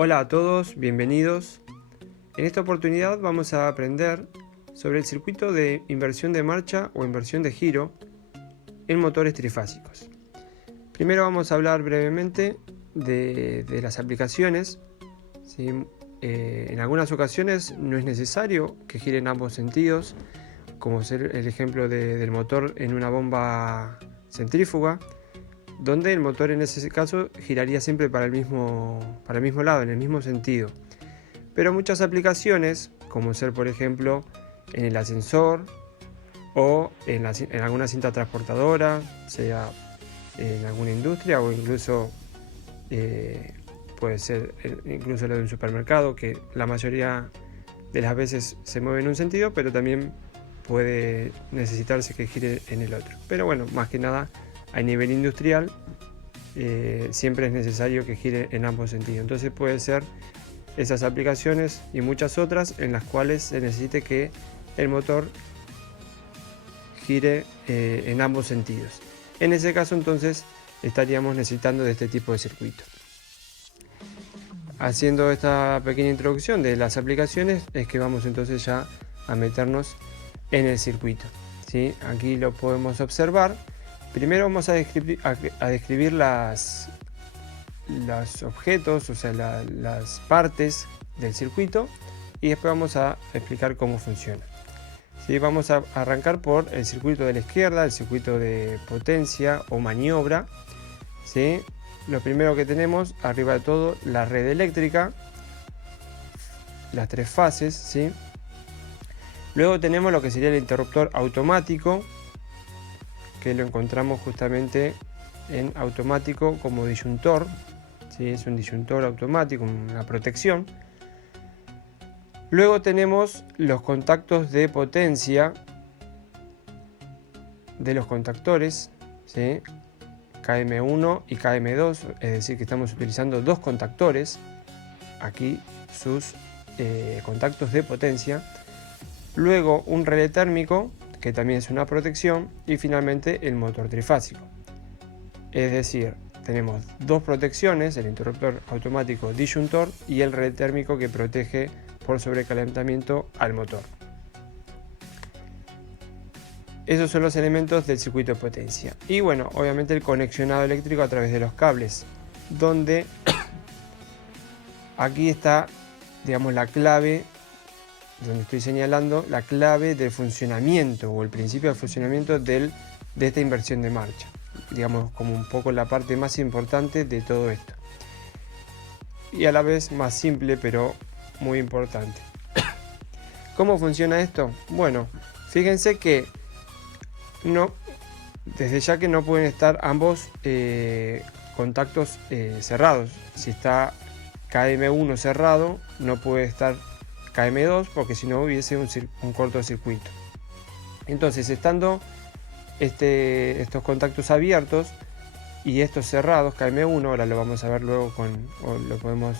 Hola a todos, bienvenidos. En esta oportunidad vamos a aprender sobre el circuito de inversión de marcha o inversión de giro en motores trifásicos. Primero vamos a hablar brevemente de las aplicaciones. ¿Sí? En algunas ocasiones no es necesario que giren ambos sentidos, como ser el ejemplo del motor en una bomba centrífuga, donde el motor en ese caso giraría siempre para el mismo lado, en el mismo sentido. Pero muchas aplicaciones, como ser por ejemplo en el ascensor o en alguna cinta transportadora, sea en alguna industria o incluso puede ser incluso lo de un supermercado, que la mayoría de las veces se mueve en un sentido, pero también puede necesitarse que gire en el otro. Pero bueno, más que nada a nivel industrial siempre es necesario que gire en ambos sentidos. Entonces puede ser esas aplicaciones y muchas otras en las cuales se necesite que el motor gire en ambos sentidos. En ese caso entonces estaríamos necesitando de este tipo de circuito. Haciendo esta pequeña introducción de las aplicaciones es que vamos entonces ya a meternos en el circuito, ¿sí? Aquí lo podemos observar. Primero vamos a describir los objetos, o sea, las partes del circuito, y después vamos a explicar cómo funciona. ¿Sí? Vamos a arrancar por el circuito de la izquierda, el circuito de potencia o maniobra. ¿Sí? Lo primero que tenemos, arriba de todo, la red eléctrica, las tres fases. ¿Sí? Luego tenemos lo que sería el interruptor automático, que lo encontramos justamente en automático como disyuntor. ¿Sí? Es un disyuntor automático, una protección. Luego tenemos los contactos de potencia de los contactores, ¿sí? KM1 y KM2, es decir que estamos utilizando dos contactores, aquí sus contactos de potencia. Luego un relé térmico, que también es una protección, y finalmente el motor trifásico. Es decir, tenemos dos protecciones, el interruptor automático disyuntor y el relé térmico que protege por sobrecalentamiento al motor. Esos son los elementos del circuito de potencia. Y bueno, obviamente el conexionado eléctrico a través de los cables, donde aquí está, digamos, la clave, donde estoy señalando la clave del funcionamiento o el principio del funcionamiento de esta inversión de marcha. Digamos, como un poco la parte más importante de todo esto. Y a la vez más simple, pero muy importante. ¿Cómo funciona esto? Bueno, fíjense que desde ya que no pueden estar ambos contactos cerrados. Si está KM1 cerrado, no puede estar KM2 porque si no hubiese un cortocircuito. Entonces, estando estos contactos abiertos y estos cerrados, KM1, ahora lo vamos a ver luego lo podemos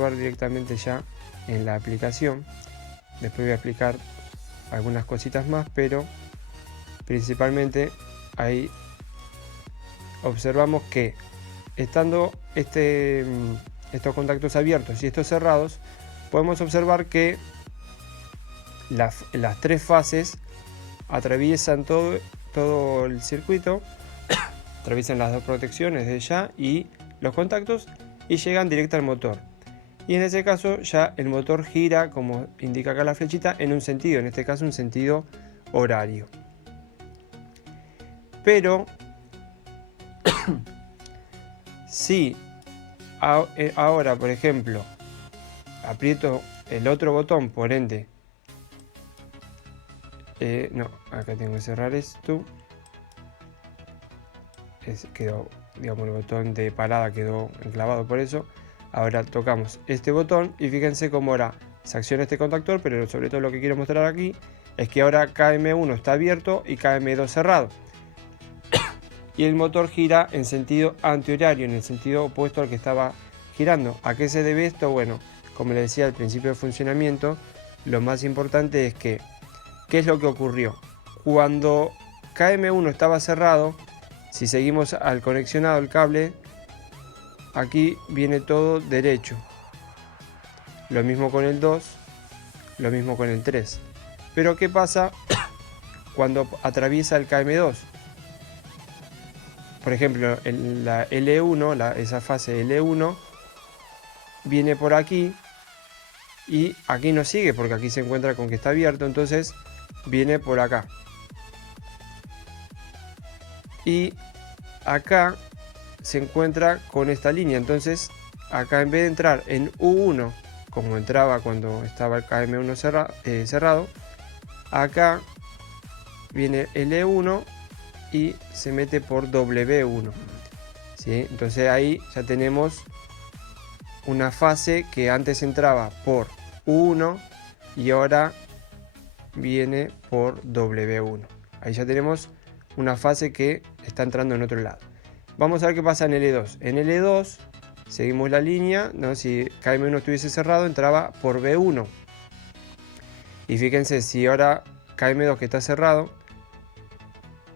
ver directamente ya en la aplicación. Después voy a explicar algunas cositas más, pero principalmente ahí observamos que estando estos contactos abiertos y estos cerrados, podemos observar que las tres fases atraviesan todo el circuito, atraviesan las dos protecciones de ya y los contactos y llegan directo al motor. Y en ese caso ya el motor gira, como indica acá la flechita, en un sentido, en este caso un sentido horario. Pero si ahora, por ejemplo, aprieto el otro botón, por ende, no, acá tengo que cerrar esto. Quedó, digamos, el botón de parada quedó enclavado por eso. Ahora tocamos este botón y fíjense cómo ahora se acciona este contactor, pero sobre todo lo que quiero mostrar aquí es que ahora KM1 está abierto y KM2 cerrado. Y el motor gira en sentido antihorario, en el sentido opuesto al que estaba girando. ¿A qué se debe esto? Bueno, como les decía al principio de funcionamiento, lo más importante es que, ¿qué es lo que ocurrió? Cuando KM1 estaba cerrado, si seguimos al conexionado el cable, aquí viene todo derecho. Lo mismo con el 2, lo mismo con el 3. Pero ¿qué pasa cuando atraviesa el KM2? Por ejemplo, la L1, esa fase L1, viene por aquí y aquí no sigue porque aquí se encuentra con que está abierto, entonces viene por acá. Y acá se encuentra con esta línea, entonces acá en vez de entrar en U1 como entraba cuando estaba el KM1 cerrado, acá viene L1 y se mete por W1, ¿sí? Entonces ahí ya tenemos una fase que antes entraba por U1 y ahora viene por W1. Ahí ya tenemos una fase que está entrando en otro lado. Vamos a ver qué pasa en L2. En L2 seguimos la línea, ¿no? Si KM1 estuviese cerrado, entraba por B1. Y fíjense, si ahora KM2 que está cerrado,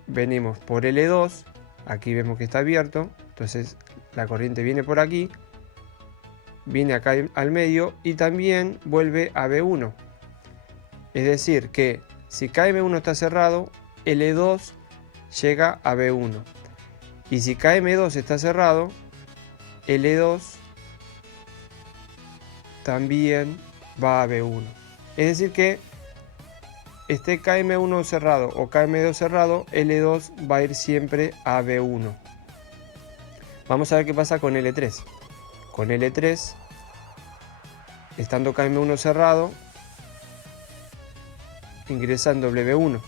venimos por L2, aquí vemos que está abierto, entonces la corriente viene por aquí, viene acá al medio y también vuelve a B1. Es decir, que si KM1 está cerrado, L2 llega a B1. Y si KM2 está cerrado, L2 también va a B1. Es decir que esté KM1 cerrado o KM2 cerrado, L2 va a ir siempre a B1. Vamos a ver qué pasa con L3. Con L3, estando KM1 cerrado, ingresa en W1.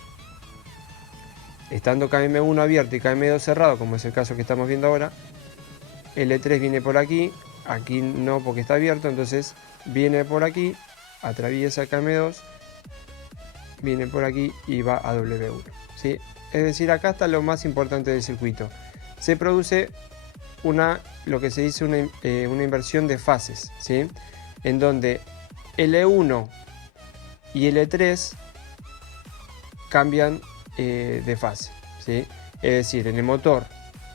Estando KM1 abierto y KM2 cerrado, como es el caso que estamos viendo ahora, L3 viene por aquí, aquí no porque está abierto, entonces viene por aquí, atraviesa KM2, viene por aquí y va a W1, ¿sí? Es decir, acá está lo más importante del circuito. Se produce lo que se dice una inversión de fases, ¿sí? En donde L1 y L3 cambian de fase, ¿sí? Es decir, en el motor,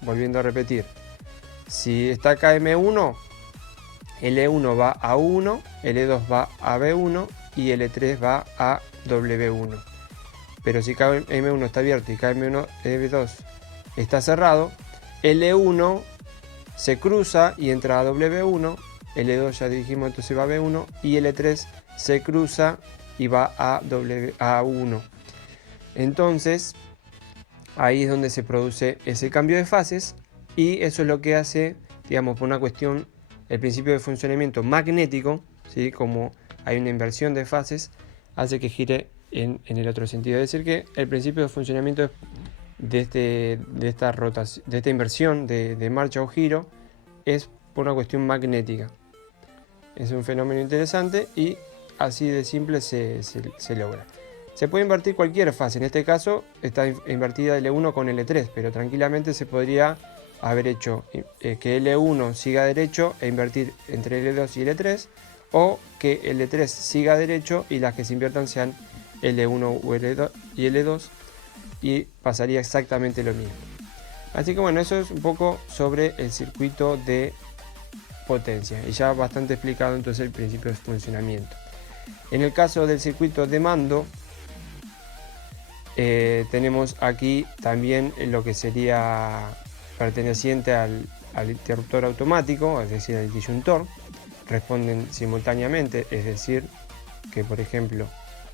volviendo a repetir, si está KM1, L1 va a 1, L2 va a B1 y L3 va a W1. Pero si KM1 está abierto y KM2 está cerrado, L1 se cruza y entra a W1, L2 ya dijimos entonces va a B1 y L3 se cruza y va a A1. Entonces ahí es donde se produce ese cambio de fases y eso es lo que hace, digamos, por una cuestión, el principio de funcionamiento magnético, ¿sí? Como hay una inversión de fases, hace que gire en el otro sentido. Es decir que el principio de funcionamiento de esta inversión de marcha o giro es por una cuestión magnética. Es un fenómeno interesante y así de simple se logra. Se puede invertir cualquier fase, en este caso está invertida L1 con L3, pero tranquilamente se podría haber hecho que L1 siga derecho e invertir entre L2 y L3, o que L3 siga derecho y las que se inviertan sean L1 o L2 y L2 y pasaría exactamente lo mismo. Así que bueno, eso es un poco sobre el circuito de potencia y ya bastante explicado entonces el principio de funcionamiento. En el caso del circuito de mando, tenemos aquí también lo que sería perteneciente al interruptor automático, es decir, al disyuntor. Responden simultáneamente, es decir, que por ejemplo,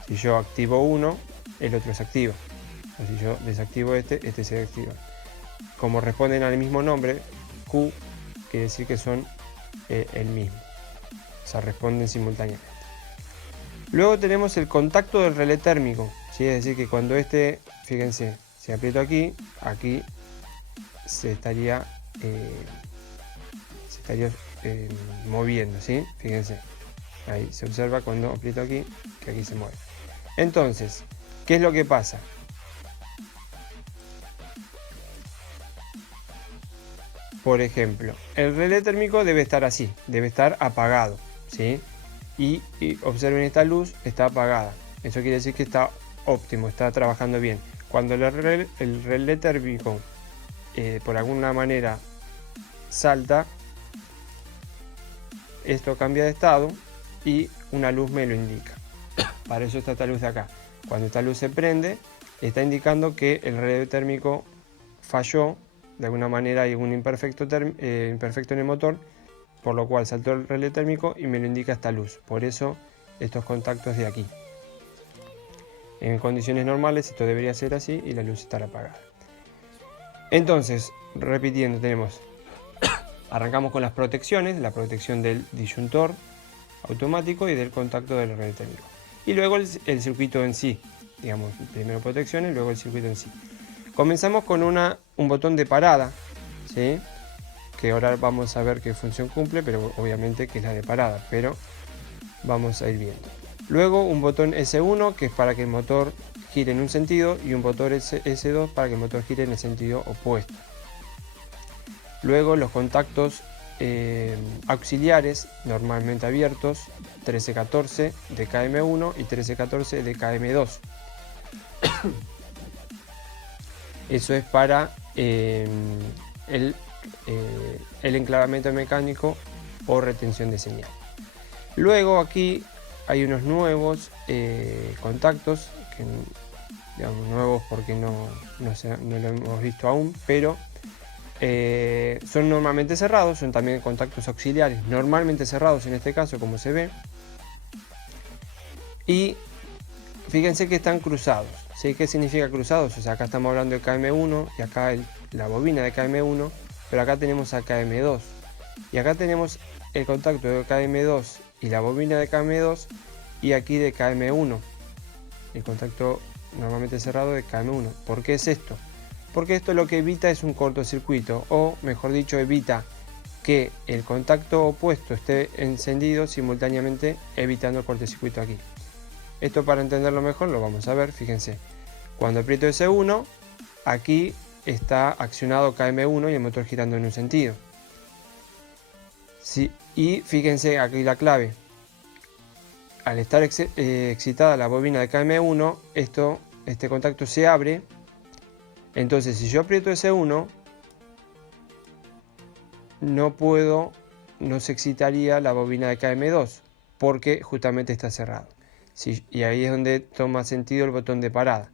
si yo activo uno, el otro se activa. O si yo desactivo este se activa. Como responden al mismo nombre, Q, quiere decir que son el mismo. O sea, responden simultáneamente. Luego tenemos el contacto del relé térmico, ¿sí? Es decir, que cuando fíjense, si aprieto aquí se estaría moviendo, ¿sí? Fíjense, ahí se observa cuando aprieto aquí, que aquí se mueve. Entonces, ¿qué es lo que pasa? Por ejemplo, el relé térmico debe estar así, debe estar apagado, ¿sí? Y observen, esta luz está apagada. Eso quiere decir que está óptimo, está trabajando bien. Cuando el relé térmico por alguna manera salta, esto cambia de estado y una luz me lo indica. Para eso está esta luz de acá. Cuando esta luz se prende, está indicando que el relé térmico falló, de alguna manera hay un imperfecto en el motor, por lo cual saltó el relé térmico y me lo indica esta luz. Por eso estos contactos de aquí. En condiciones normales esto debería ser así y la luz estará apagada. Entonces, repitiendo, arrancamos con las protecciones, la protección del disyuntor automático y del contacto del relé térmico. Y luego el circuito en sí, digamos, primero protecciones, luego el circuito en sí. Comenzamos con un botón de parada, ¿sí? Que ahora vamos a ver qué función cumple, pero obviamente que es la de parada, pero vamos a ir viendo. Luego un botón S1, que es para que el motor gire en un sentido, y un botón S2 para que el motor gire en el sentido opuesto. Luego los contactos auxiliares, normalmente abiertos, 1314 de KM1 y 1314 de KM2. Eso es para el enclavamiento mecánico o retención de señal. Luego aquí hay unos nuevos contactos, que, digamos, nuevos porque no lo hemos visto aún, pero son normalmente cerrados, son también contactos auxiliares, normalmente cerrados en este caso, como se ve. Y fíjense que están cruzados. ¿Sí? ¿Qué significa cruzados? O sea, acá estamos hablando de KM1 y acá la bobina de KM1, pero acá tenemos a KM2. Y acá tenemos el contacto de KM2 y la bobina de KM2 y aquí de KM1. El contacto normalmente cerrado de KM1. ¿Por qué es esto? Porque esto lo que evita es un cortocircuito, o mejor dicho, evita que el contacto opuesto esté encendido simultáneamente, evitando el cortocircuito aquí. Esto, para entenderlo mejor, lo vamos a ver. Fíjense, cuando aprieto S1, aquí está accionado KM1 y el motor girando en un sentido. Sí, y fíjense aquí la clave. Al estar excitada la bobina de KM1, este contacto se abre. Entonces, si yo aprieto S1, no se excitaría la bobina de KM2, porque justamente está cerrado. Sí, y ahí es donde toma sentido el botón de parada.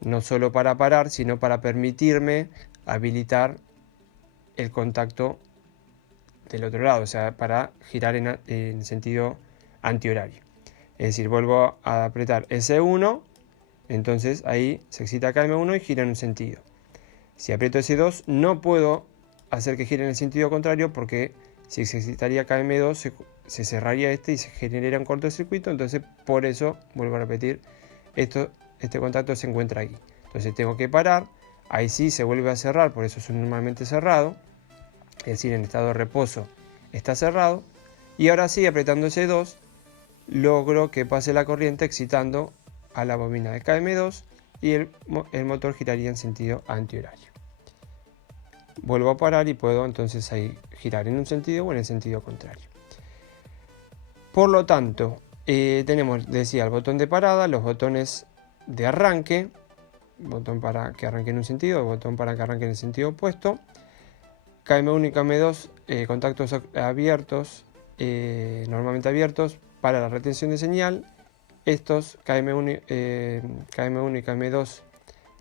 No solo para parar, sino para permitirme habilitar el contacto del otro lado, o sea, para girar en sentido antihorario. Es decir, vuelvo a apretar S1, entonces ahí se excita KM1 y gira en un sentido. Si aprieto S2, no puedo hacer que gire en el sentido contrario, porque si se excitaría KM2 se cerraría y se generaría un cortocircuito. Entonces, por eso, vuelvo a repetir, este contacto se encuentra aquí. Entonces tengo que parar, ahí sí se vuelve a cerrar, por eso es normalmente cerrado, es decir, en estado de reposo está cerrado, y ahora sí, apretando S2, logro que pase la corriente excitando a la bobina de KM2 y el motor giraría en sentido antihorario. Vuelvo a parar y puedo entonces ahí girar en un sentido o en el sentido contrario. Por lo tanto, tenemos, decía, el botón de parada, los botones de arranque, botón para que arranque en un sentido, botón para que arranque en el sentido opuesto, KM1 y KM2, contactos abiertos, normalmente abiertos para la retención de señal. Estos KM1 y KM2,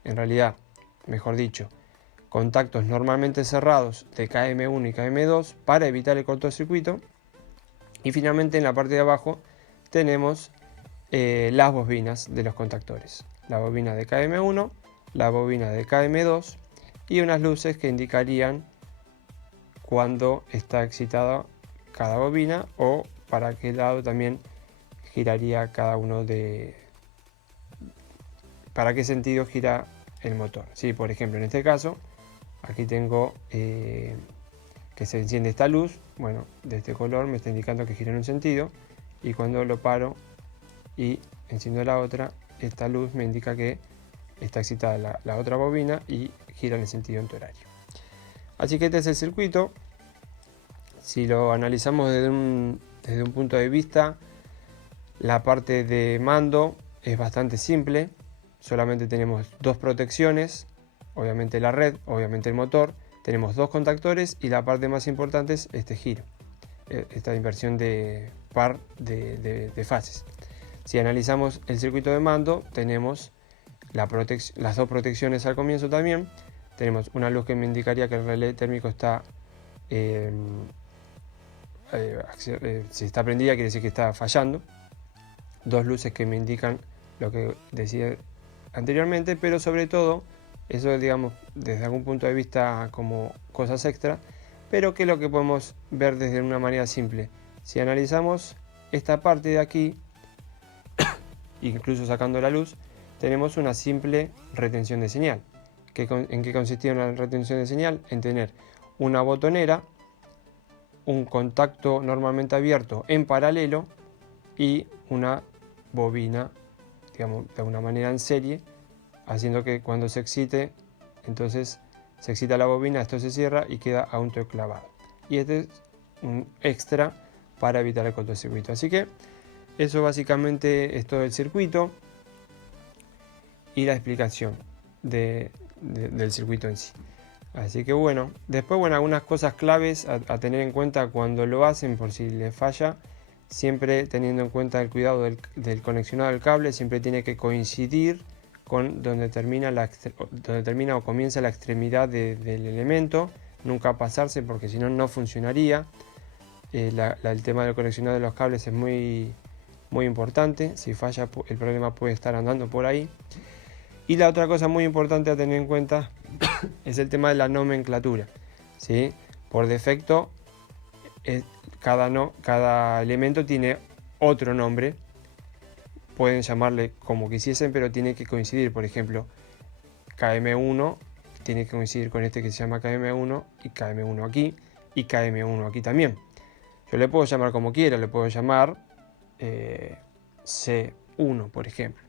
en realidad, mejor dicho, contactos normalmente cerrados de KM1 y KM2 para evitar el cortocircuito. Y finalmente, en la parte de abajo tenemos las bobinas de los contactores, la bobina de KM1, la bobina de KM2 y unas luces que indicarían cuando está excitada cada bobina o para qué lado también giraría cada uno para qué sentido gira el motor. Sí, por ejemplo, en este caso, aquí tengo que se enciende esta luz, bueno, de este color me está indicando que gira en un sentido, y cuando lo paro y enciendo la otra, esta luz me indica que está excitada la otra bobina y gira en el sentido antihorario. Así que este es el circuito. Si lo analizamos desde un punto de vista, la parte de mando es bastante simple. Solamente tenemos dos protecciones, obviamente la red, obviamente el motor. Tenemos dos contactores y la parte más importante es este giro. esta inversión de par de fases. Si analizamos el circuito de mando, tenemos las dos protecciones al comienzo también. Tenemos una luz que me indicaría que el relé térmico está si está prendida, quiere decir que está fallando. Dos luces que me indican lo que decía anteriormente, pero sobre todo, eso digamos desde algún punto de vista como cosas extra, pero que es lo que podemos ver desde una manera simple. Si analizamos esta parte de aquí, incluso sacando la luz, tenemos una simple retención de señal. ¿En qué consistía una retención de señal? En tener una botonera, un contacto normalmente abierto en paralelo y una bobina, digamos, de alguna manera en serie, haciendo que cuando se excite, entonces se excita la bobina, esto se cierra y queda autoclavado. Y este es un extra para evitar el cortocircuito. Así que eso básicamente es todo el circuito y la explicación del circuito en sí. Así que bueno, después algunas cosas claves a tener en cuenta cuando lo hacen por si les falla, siempre teniendo en cuenta el cuidado del conexionado del cable, siempre tiene que coincidir con donde termina o comienza la extremidad del elemento, nunca pasarse porque si no, no funcionaría. El tema del conexionado de los cables es muy importante, si falla el problema puede estar andando por ahí. Y la otra cosa muy importante a tener en cuenta es el tema de la nomenclatura, ¿sí? Por defecto, cada elemento tiene otro nombre. Pueden llamarle como quisiesen, pero tiene que coincidir. Por ejemplo, KM1 tiene que coincidir con este que se llama KM1 y KM1 aquí y KM1 aquí también. Yo le puedo llamar como quiera, le puedo llamar C1, por ejemplo,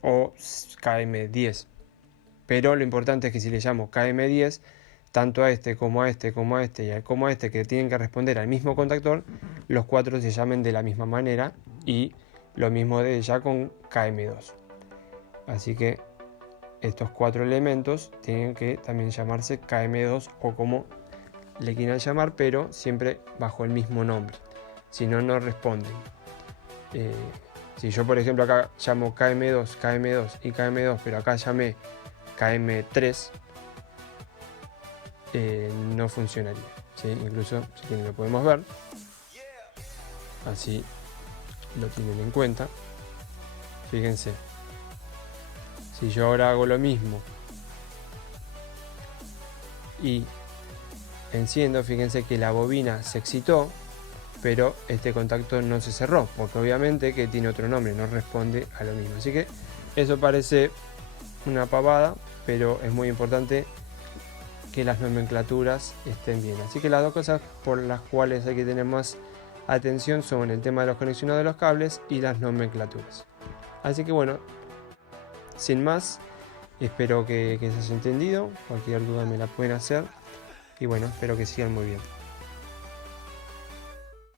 o KM10. Pero lo importante es que si le llamo KM10, tanto a este como a este como a este y como a este que tienen que responder al mismo contactor, los cuatro se llamen de la misma manera, y lo mismo de ya con KM2. Así que estos cuatro elementos tienen que también llamarse KM2 o como le quieran llamar, pero siempre bajo el mismo nombre. Si no, no responden. Si yo por ejemplo acá llamo KM2, KM2 y KM2, pero acá llamé KM3, no funcionaría, ¿sí? Incluso si quieren lo podemos ver, así lo tienen en cuenta. Fíjense, si yo ahora hago lo mismo y enciendo, fíjense que la bobina se excitó, pero este contacto no se cerró, porque obviamente que tiene otro nombre, no responde a lo mismo. Así que eso parece una pavada, pero es muy importante que las nomenclaturas estén bien. Así que las dos cosas por las cuales hay que tener más atención son el tema de los conexionados de los cables y las nomenclaturas. Así que bueno, sin más, espero que se haya entendido. Cualquier duda me la pueden hacer y bueno, espero que sigan muy bien.